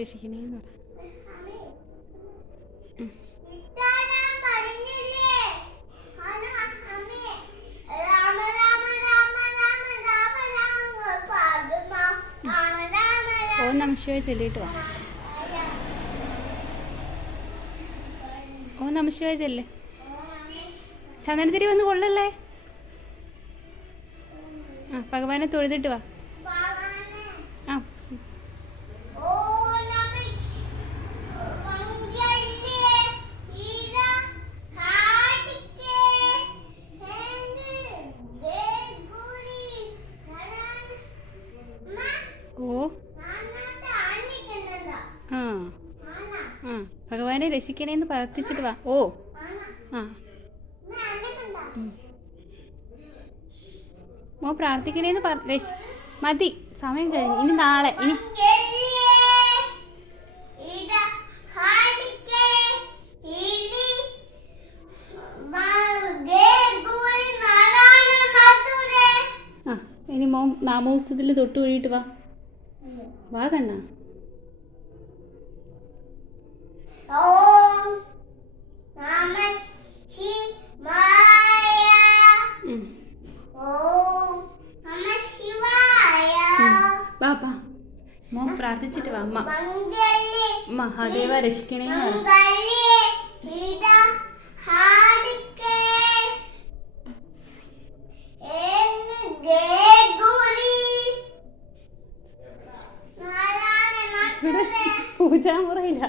രക്ഷിക്കണേന്ന് പറ. ഓം നമഃ ശിവായ ചൊല്ലിയിട്ട് വാ. ഓം നമഃ ശിവായ ചെല്ല്. ചന്ദനത്തിരി വന്ന് കൊള്ളല്ലേ. ആ ഭഗവാനെ തൊഴുതിട്ട് വാ. ആ ഓ ആ ആ ഭഗവാനെ രക്ഷിക്കണേന്ന് പ്രാർത്ഥിച്ചിട്ട് വാ. ഓ ആ മോ പ്രാർത്ഥിക്കണേന്ന് മതി, സമയം കഴിഞ്ഞു. ഇനി നാളെ ഇനി ആ ഇനി മോ നാമോത്സവത്തിൽ തൊട്ട് കൂടിയിട്ട് വാ. വാ കണ്ണ. വാ മോൻ പ്രാർത്ഥിച്ചിട്ട് വാ. അമ്മ മഹാദേവ രക്ഷിക്കണേ. പൂജാമുറയില്ല.